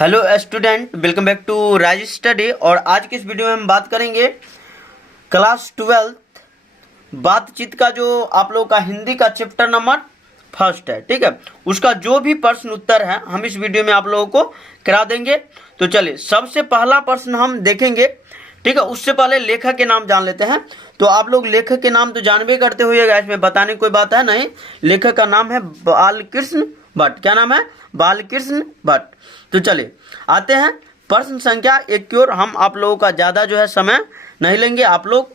Hello student, welcome back to Raj study. और आज के इस वीडियो में हम बात करेंगे क्लास 12 बातचीत का जो आप लोगों का हिंदी का चैप्टर नंबर फर्स्ट है। ठीक है, उसका जो भी प्रश्न उत्तर है हम इस वीडियो में आप लोगों को करा देंगे। तो चलिए सबसे पहला प्रश्न हम देखेंगे। ठीक है, उससे पहले लेखक के नाम जान लेते हैं। तो आप लोग लेखक के नाम तो जानबे करते हुएगा, इसमें बताने की कोई बात है नहीं। लेखक का नाम है बालकृष्ण भट्ट। क्या नाम है? बालकृष्ण भट्ट। तो चलिए आते हैं प्रश्न संख्या 1 की ओर। हम आप लोगों का ज़्यादा जो है समय नहीं लेंगे, आप लोग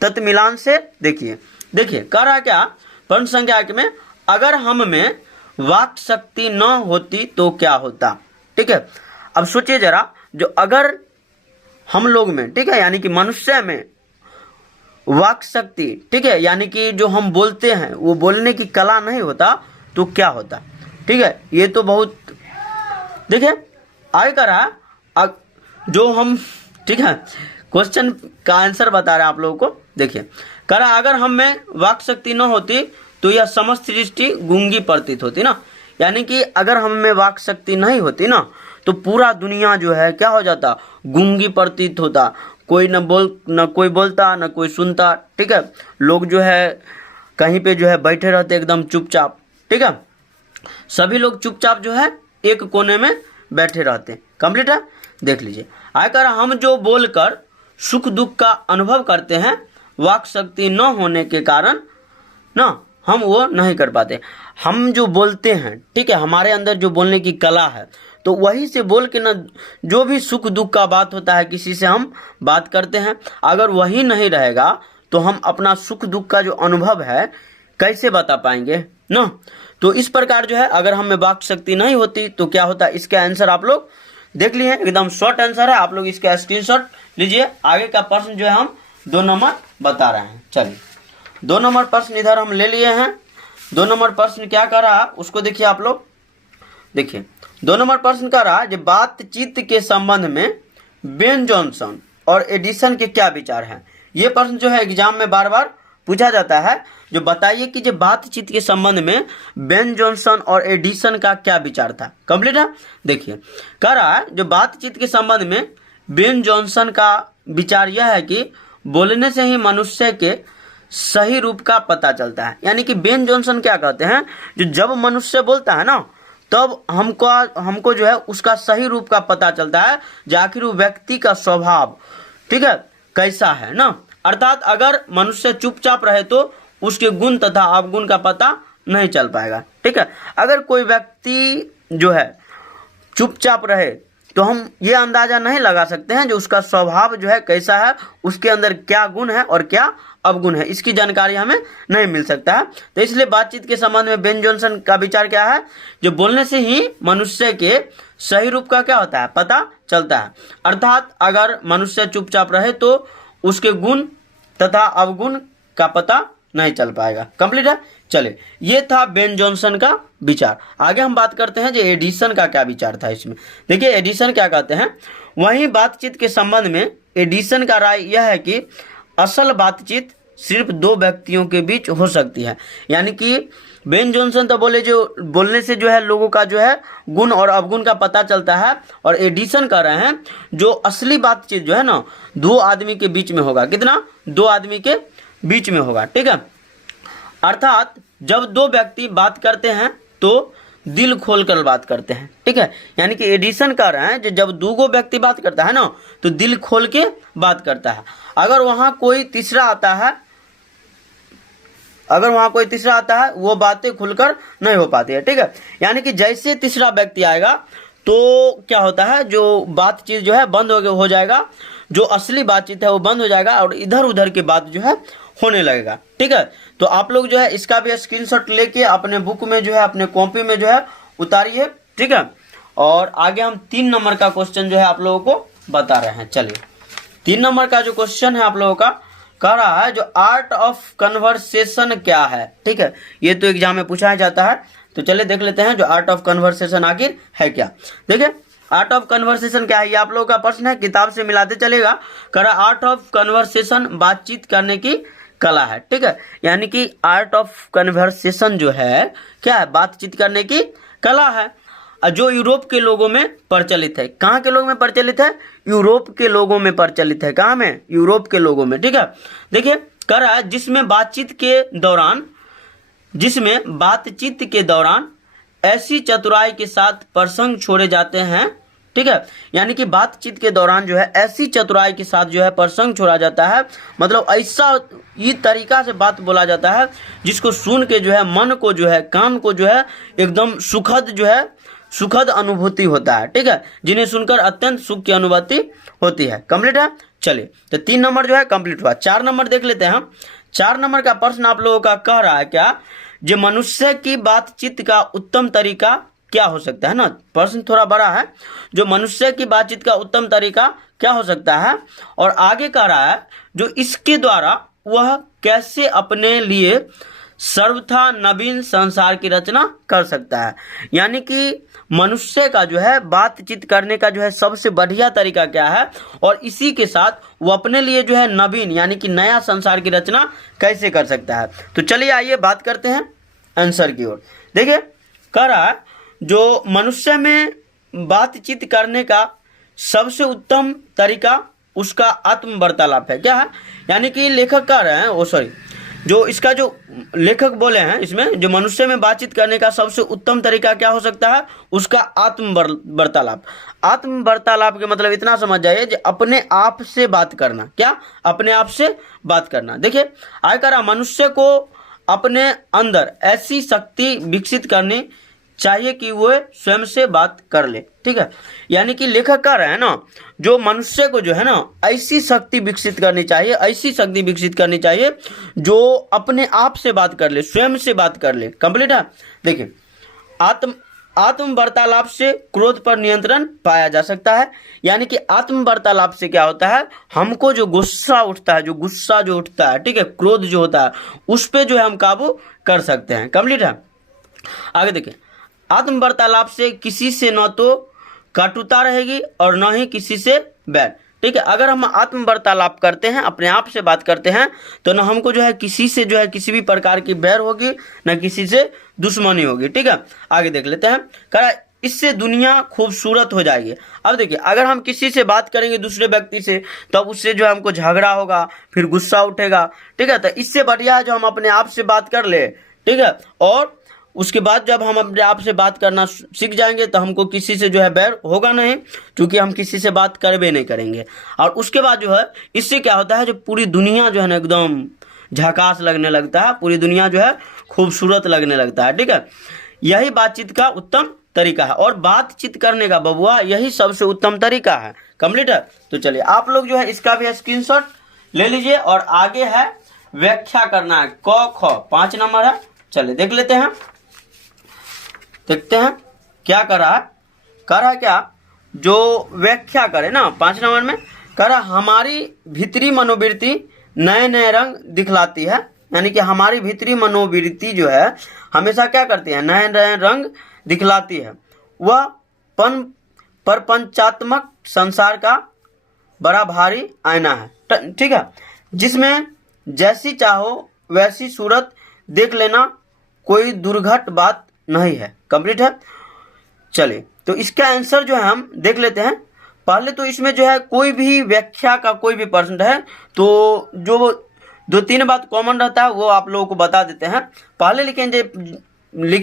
तत्मिलान से देखिए। कह रहा क्या प्रश्न संख्या 1 में, अगर हम में वाक शक्ति न होती तो क्या होता। ठीक है, अब सोचिए जरा, जो अगर हम लोग में, ठीक है, यानी कि मनुष्य में वाक शक्ति, ठीक है, यानी कि जो हम बोलते हैं वो बोलने की कला नहीं होता तो क्या होता। ठीक है, ये तो बहुत, देखिए आगे कर रहा है जो हम, ठीक है, क्वेश्चन का आंसर बता रहे हैं आप लोगों को। देखिए कह रहा अगर हम में वाक शक्ति न होती तो यह समस्त सृष्टि गूंगी प्रतीत होती ना। यानी कि अगर हम में वाक शक्ति नहीं होती ना तो पूरा दुनिया जो है क्या हो जाता, गूंगी प्रतीत होता। कोई न कोई बोलता न कोई सुनता। ठीक है, लोग जो है कहीं पे जो है बैठे रहते एकदम चुपचाप। ठीक है, सभी लोग चुपचाप जो है एक कोने में बैठे रहते हैं। कंप्लीट है, देख लीजिए। आकर हम जो बोलकर सुख दुख का अनुभव करते हैं, वाक शक्ति न होने के कारण ना हम वो नहीं कर पाते। हम जो बोलते हैं, ठीक है, हमारे अंदर जो बोलने की कला है, तो वही से बोल के ना जो भी सुख दुख का बात होता है किसी से हम बात करते हैं। अगर वही नहीं रहेगा तो हम अपना सुख दुख का जो अनुभव है कैसे बता पाएंगे ना। तो इस प्रकार जो है अगर हमें वाक शक्ति नहीं होती तो क्या होता, इसका आंसर आप लोग देख लिए, एकदम शॉर्ट आंसर है। आप लोग इसका स्क्रीनशॉट लीजिए। आगे का प्रश्न जो है हम 2 नंबर बता रहे हैं। चलिए 2 नंबर प्रश्न इधर हम ले लिए हैं। 2 नंबर प्रश्न क्या कर रहा है उसको देखिए आप लोग। देखिए 2 नंबर प्रश्न कर रहा है, जो बातचीत के संबंध में बेन जॉनसन और एडिसन के क्या विचार हैं। ये प्रश्न जो है एग्जाम में बार बार पूछा जाता है। जो बताइए कि जो बातचीत के संबंध में बेन जॉनसन और एडिसन का क्या विचार था। कंप्लीट है, देखिए कह रहा है जो बातचीत के संबंध में बेन जॉनसन का विचार यह है कि बोलने से ही मनुष्य के सही रूप का पता चलता है। यानी कि बेन जॉनसन क्या कहते हैं, जो जब मनुष्य बोलता है ना तब हमको जो है उसका सही रूप का पता चलता है, जो आखिर वो व्यक्ति का स्वभाव, ठीक है, कैसा है ना। अर्थात अगर मनुष्य चुपचाप रहे तो उसके गुण तथा अवगुण का पता नहीं चल पाएगा। ठीक है, अगर कोई व्यक्ति जो है चुपचाप रहे तो हम ये अंदाजा नहीं लगा सकते हैं जो उसका स्वभाव जो है कैसा है, उसके अंदर क्या गुण है और क्या अवगुण है, इसकी जानकारी हमें नहीं मिल सकता है। तो इसलिए बातचीत के संबंध में बेन जॉनसन का विचार क्या है, जो बोलने से ही मनुष्य के सही रूप का क्या होता है, पता चलता है। अर्थात अगर मनुष्य चुपचाप रहे तो उसके गुण तथा अवगुण का पता नहीं चल पाएगा। कंप्लीट है, चले ये था बेन जॉनसन का विचार। आगे हम बात करते हैं जो एडिसन का क्या विचार था इसमें। देखिए एडिसन क्या कहते हैं, वहीं बातचीत के संबंध में एडिसन का राय यह है कि असल बातचीत सिर्फ 2 व्यक्तियों के बीच हो सकती है। यानी कि बेन जॉनसन तो बोले जो बोलने से जो है लोगों का जो है गुण और अवगुण का पता चलता है, और एडिसन कह रहे हैं जो असली बातचीत जो है ना 2 आदमी के बीच में होगा। कितना? 2 आदमी के बीच में होगा। ठीक है, अर्थात जब 2 व्यक्ति बात करते हैं तो दिल खोलकर बात करते हैं। ठीक है, यानी कि एडिसन कह रहे हैं जब 2 व्यक्ति बात करता है ना तो दिल खोल के बात करता है। अगर वहां कोई तीसरा आता है वो बातें खुलकर नहीं हो पाती है। ठीक है, यानी कि जैसे तीसरा व्यक्ति आएगा तो क्या होता है, जो बातचीत जो है बंद हो जाएगा, जो असली बातचीत है वो बंद हो जाएगा और इधर उधर की बात जो है होने लगेगा। ठीक है, तो आप लोग जो है इसका भी स्क्रीनशॉट लेके अपने बुक में जो है अपने कॉपी में जो है उतारिए। ठीक है, और आगे हम 3 नंबर का क्वेश्चन जो है आप लोगों को बता रहे हैं। चलिए 3 नंबर का जो क्वेश्चन है आप लोगों का कह रहा है जो आर्ट ऑफ कन्वर्सेशन क्या है। ठीक है, ये तो एग्जाम में पूछा जाता है। तो चलिए देख लेते हैं जो आर्ट ऑफ कन्वर्सेशन आखिर है क्या। देखिए आर्ट ऑफ कन्वर्सेशन क्या है, ये आप लोगों का प्रश्न है, किताब से मिलाते चलेगा। कह रहा आर्ट ऑफ कन्वर्सेशन बातचीत करने की कला है। ठीक है, यानी कि आर्ट ऑफ कन्वर्सेशन जो है क्या है, बातचीत करने की कला है। जो यूरोप के लोगों में प्रचलित है। कहाँ के लोगों में प्रचलित है? यूरोप के लोगों में प्रचलित है। कहाँ में? यूरोप के लोगों में। ठीक है, देखिए कह रहा है जिसमें बातचीत के दौरान ऐसी चतुराई के साथ प्रसंग छोड़े जाते हैं। ठीक है, यानी कि बातचीत के दौरान जो है ऐसी चतुराई के साथ जो है प्रसंग छोड़ा जाता है, मतलब ऐसा ये तरीका से बात बोला जाता है जिसको सुन के जो है मन को जो है, कान को जो है एकदम सुखद अनुभूति होता है। ठीक है, जिन्हें सुनकर अत्यंत सुख की अनुभूति होती है। कंप्लीट है। चलिए, तो 3 नंबर जो है कंप्लीट हुआ। 4 नंबर देख लेते हैं हम। 4 नंबर का प्रश्न आप लोगों का कह रहा है क्या, जो मनुष्य की बातचीत का उत्तम तरीका क्या हो सकता है ना। प्रश्न थोड़ा बड़ा है। जो मनुष्य की बातचीत का उत्तम तरीका क्या हो सकता है, और आगे कह रहा है जो इसके द्वारा वह कैसे अपने लिए सर्वथा नवीन संसार की रचना कर सकता है। यानी कि मनुष्य का जो है बातचीत करने का जो है सबसे बढ़िया तरीका क्या है, और इसी के साथ वो अपने लिए जो है नवीन यानी कि नया संसार की रचना कैसे कर सकता है। तो चलिए आइए बात करते हैं आंसर की ओर। देखिए कह रहा है जो मनुष्य में बातचीत करने का सबसे उत्तम तरीका उसका आत्म वार्तालाप है। क्या है? यानी कि लेखक कह रहे हैं जो इसका जो लेखक बोले हैं इसमें, जो मनुष्य में बातचीत करने का सबसे उत्तम तरीका क्या हो सकता है, उसका आत्म वार्तालाप। आत्म वार्तालाप के मतलब इतना समझ जाइए कि अपने आप से बात करना। क्या? अपने आप से बात करना। देखिए आयकर मनुष्य को अपने अंदर ऐसी शक्ति विकसित करनी चाहिए कि वो स्वयं से बात कर ले। ठीक है, यानी कि लेखक कह रहे हैं ना, जो मनुष्य को जो है ना ऐसी शक्ति विकसित करनी चाहिए जो अपने आप से बात कर ले, स्वयं से बात कर ले। कंप्लीट है। देखिए आत्म वार्तालाप से क्रोध पर नियंत्रण पाया जा सकता है। यानी कि आत्म वार्तालाप से क्या होता है, हमको जो गुस्सा उठता है, ठीक है, क्रोध जो होता है उस पे जो है हम काबू कर सकते हैं। कंप्लीट है। आगे देखिए, आत्म वार्तालाप से किसी से न तो कटुता रहेगी और न ही किसी से बैर। ठीक है, अगर हम आत्म वार्तालाप करते हैं, अपने आप से बात करते हैं, तो न हमको जो है किसी से जो है किसी भी प्रकार की बैर होगी, न किसी से दुश्मनी होगी। ठीक है, आगे देख लेते हैं। कह इससे दुनिया खूबसूरत हो जाएगी। अब देखिए अगर हम किसी से बात करेंगे दूसरे व्यक्ति से, तब उससे जो है हमको झगड़ा होगा, फिर गुस्सा उठेगा। ठीक है, तो इससे बढ़िया है जो हम अपने आप से बात कर ले। ठीक है, और उसके बाद जब हम अपने आप से बात करना सीख जाएंगे तो हमको किसी से जो है बैर होगा नहीं, क्योंकि हम किसी से बात करबे नहीं करेंगे। और उसके बाद जो है इससे क्या होता है, जो पूरी दुनिया जो है ना एकदम झकास लगने लगता है, पूरी दुनिया जो है खूबसूरत लगने लगता है। ठीक है, यही बातचीत का उत्तम तरीका है, और बातचीत करने का बबुआ यही सबसे उत्तम तरीका है। कंप्लीट है। तो चलिए आप लोग जो है इसका भी स्क्रीनशॉट ले लीजिए, और आगे है व्याख्या करना है। क ख 5 नंबर है। चलिए देख लेते हैं, देखते हैं क्या कर रहा है क्या, जो व्याख्या करे ना 5 नंबर में कह रहा हमारी भीतरी मनोवृत्ति नए नए रंग दिखलाती है। यानी कि हमारी भीतरी मनोवृत्ति जो है हमेशा क्या करती है, नए नए रंग दिखलाती है। वह प्रपंचात्मक संसार का बड़ा भारी आईना है। ठीक है, जिसमें जैसी चाहो वैसी सूरत देख लेना कोई दुर्घट बात नहीं है। कंप्लीट है। चलिए तो इसका आंसर जो है हम देख लेते हैं। पहले तो इसमें जो है कोई भी व्याख्या का कोई भी प्रश्न है तो जो 2-3 बात कॉमन रहता है वो आप लोगों को बता देते हैं। पहले लिख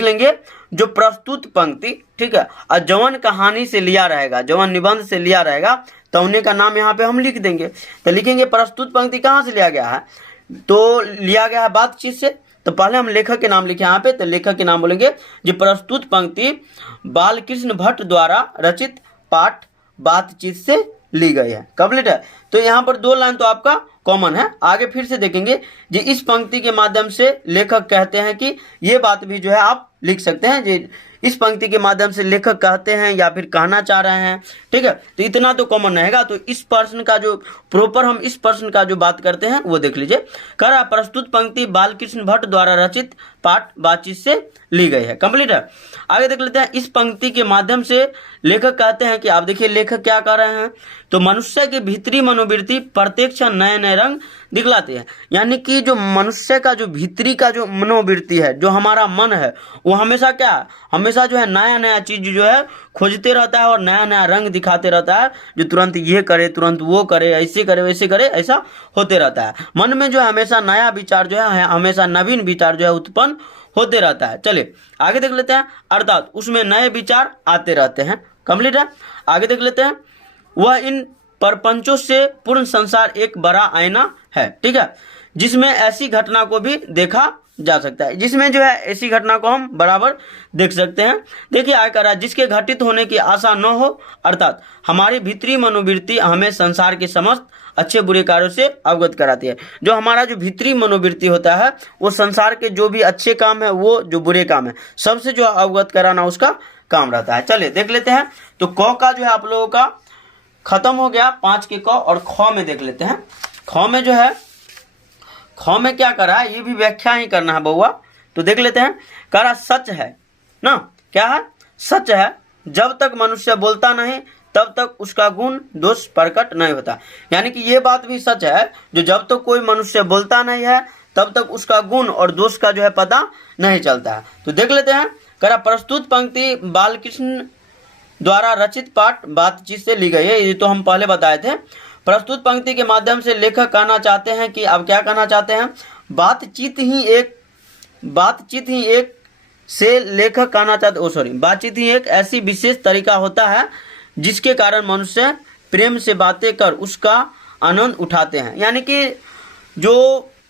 लेंगे जो प्रस्तुत पंक्ति, ठीक है, और जवन कहानी से लिया रहेगा, जवन निबंध से लिया रहेगा, तो उन्हीं का नाम यहाँ पे हम लिख देंगे। तो लिखेंगे प्रस्तुत पंक्ति कहाँ से लिया गया है, तो लिया गया है बातचीत से। तो पहले हम लेखक के नाम लिखे यहाँ पे, तो लेखक के नाम बोलेंगे जो प्रस्तुत पंक्ति बालकृष्ण भट्ट द्वारा रचित पाठ बातचीत से ली गई है। कंप्लीट है। तो यहाँ पर 2 लाइन तो आपका कॉमन है। आगे फिर से देखेंगे जी, इस पंक्ति के माध्यम से लेखक कहते हैं कि ये बात भी जो है आप लिख सकते हैं जी, इस पंक्ति के माध्यम से लेखक कहते हैं या फिर कहना चाह रहे हैं। ठीक है, तो इतना तो कॉमन रहेगा। तो इस प्रश्न का जो प्रॉपर हम इस प्रश्न का जो बात करते हैं वो देख लीजिए। कह रहा प्रस्तुत पंक्ति बालकृष्ण भट्ट द्वारा रचित पाठ बातचीत से ली गई है। कंप्लीट है। आगे देख लेते हैं। इस पंक्ति के माध्यम से लेखक कहते हैं कि आप देखिए लेखक क्या कर रहे हैं, तो मनुष्य की भीतरी मनोवृत्ति प्रत्यक्ष नए नए रंग दिखलाती है। यानी कि जो मनुष्य का जो भीतरी का जो मनोवृत्ति है, जो हमारा मन है, वो हमेशा क्या है, हमेशा जो है नया नया चीज जो है खोजते रहता है और नया नया रंग दिखाते रहता है, जो तुरंत ये करे, तुरंत वो करे, ऐसे करे, वैसे करे, ऐसा होते रहता है। मन में जो है हमेशा नया विचार जो है, हमेशा नवीन विचार जो है उत्पन्न होते रहता है। चलिए आगे देख लेते हैं। अर्थात उसमें नए विचार आते रहते हैं। कंप्लीट है। आगे देख लेते हैं। वह इन प्रपंचों से पूर्ण संसार एक बड़ा आईना है, ठीक है, जिसमें ऐसी घटना को भी देखा जा सकता है, जिसमें जो है ऐसी घटना को हम बराबर देख सकते हैं। देखिए आगे कह रहा है, जिसके घटित होने की आशा न हो, अर्थात हमारी भीतरी मनोवृत्ति हमें संसार के समस्त अच्छे बुरे कार्यों से अवगत कराती है। जो हमारा जो भीतरी मनोवृत्ति होता है, वो संसार के जो भी अच्छे काम है, वो जो बुरे काम है, सबसे जो अवगत कराना उसका काम रहता है। चलिए देख लेते हैं। तो क का जो है आप लोगों का खत्म हो गया, 5 के क, और ख में देख लेते हैं। ख में जो है, ख में क्या करा है, ये भी व्याख्या ही करना है बउआ। तो देख लेते हैं। कह रहा सच है ना, क्या है, सच है, जब तक मनुष्य बोलता नहीं तब तक उसका गुण दोष प्रकट नहीं होता। यानी कि ये बात भी सच है, जो जब तक कोई मनुष्य बोलता नहीं है तब तक उसका गुण और दोष का जो है पता नहीं चलता है। तो देख लेते हैं। कह रहा प्रस्तुत पंक्ति बालकृष्ण द्वारा रचित पाठ बातचीत से ली गई है। ये तो हम पहले बताए थे। प्रस्तुत पंक्ति के माध्यम से लेखक कहना चाहते हैं कि अब क्या कहना चाहते हैं, बातचीत ही एक से लेखक कहना चाहते बातचीत ही एक ऐसी विशेष तरीका होता है जिसके कारण मनुष्य प्रेम से बातें कर उसका आनंद उठाते हैं। यानी कि जो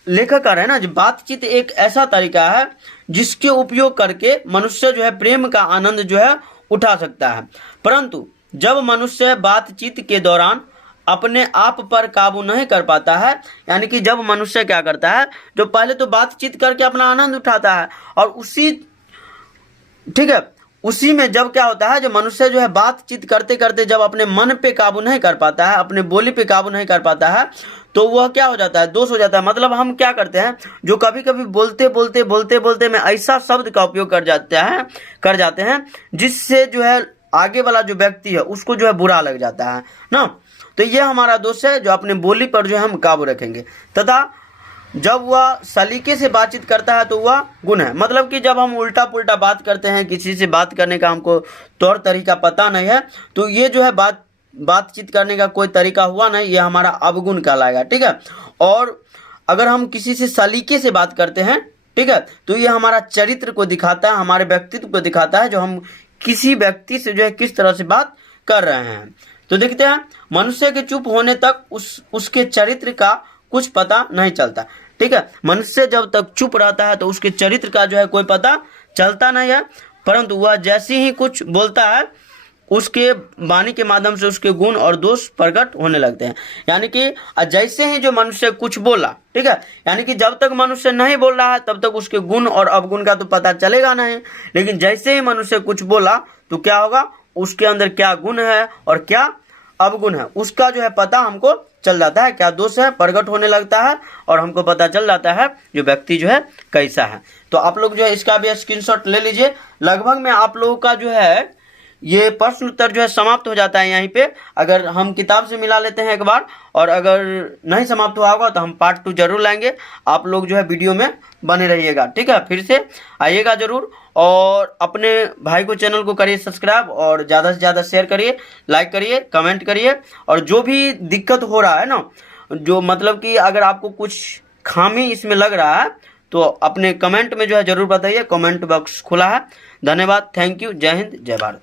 लेखक कह रहे हैं ना, जो बातचीत एक ऐसा तरीका है जिसके उपयोग करके मनुष्य जो है प्रेम का आनंद जो है उठा सकता है। परंतु जब मनुष्य बातचीत के दौरान अपने आप पर काबू नहीं कर पाता है, यानी कि जब मनुष्य क्या करता है, जो पहले तो बातचीत करके अपना आनंद उठाता है, और उसी में जब क्या होता है, जो मनुष्य जो है बातचीत करते करते जब अपने मन पे काबू नहीं कर पाता है, अपने बोली पे काबू नहीं कर पाता है, तो वह क्या हो जाता है, दोष हो जाता है। मतलब हम क्या करते हैं, जो कभी कभी बोलते में ऐसा शब्द का उपयोग कर जाते हैं जिससे जो है आगे वाला जो व्यक्ति है उसको जो है बुरा लग जाता है ना। तो ये हमारा दोष है, जो अपने बोली पर जो है हम काबू रखेंगे। तथा जब वह सलीके से बातचीत करता है तो वह गुण है। मतलब कि जब हम उल्टा पुल्टा बात करते हैं, किसी से बात करने का हमको तौर तरीका पता नहीं है, तो ये जो है बातचीत करने का कोई तरीका हुआ नहीं, ये हमारा अवगुण कहलाएगा, ठीक है। और अगर हम किसी से सलीके से बात करते हैं, ठीक है, तो ये हमारा चरित्र को दिखाता है, हमारे व्यक्तित्व को दिखाता है, जो हम किसी व्यक्ति से जो है किस तरह से बात कर रहे हैं। तो देखते हैं, मनुष्य के चुप होने तक उसके चरित्र का कुछ पता नहीं चलता, ठीक है। मनुष्य जब तक चुप रहता है तो उसके चरित्र का जो है कोई पता चलता नहीं है, परंतु वह जैसे ही कुछ बोलता है उसके वाणी के माध्यम से उसके गुण और दोष प्रकट होने लगते हैं। यानी कि जैसे ही जो मनुष्य कुछ बोला, ठीक है, यानी कि जब तक मनुष्य नहीं बोल रहा है तब तक उसके गुण और अवगुण का तो पता चलेगा नहीं, लेकिन जैसे ही मनुष्य कुछ बोला तो क्या होगा, उसके अंदर क्या गुण है और क्या अवगुण है उसका जो है पता हमको चल जाता है, क्या दोष है प्रकट होने लगता है, और हमको पता चल जाता है जो व्यक्ति जो है कैसा है। तो आप लोग जो है इसका भी स्क्रीनशॉट ले लीजिए। लगभग में आप लोगों का जो है ये प्रश्न उत्तर जो है समाप्त हो जाता है यहीं पे। अगर हम किताब से मिला लेते हैं एक बार, और अगर नहीं समाप्त हुआ होगा तो हम पार्ट 2 जरूर लाएंगे। आप लोग जो है वीडियो में बने रहिएगा, ठीक है। फिर से आइएगा जरूर, और अपने भाई को चैनल को करिए सब्सक्राइब, और ज़्यादा से ज़्यादा शेयर करिए, लाइक करिए, कमेंट करिए। और जो भी दिक्कत हो रहा है ना, जो मतलब कि अगर आपको कुछ खामी इसमें लग रहा है तो अपने कमेंट में जो है जरूर बताइए। कमेंट बॉक्स खुला है। धन्यवाद, थैंक यू, जय हिंद, जय भारत।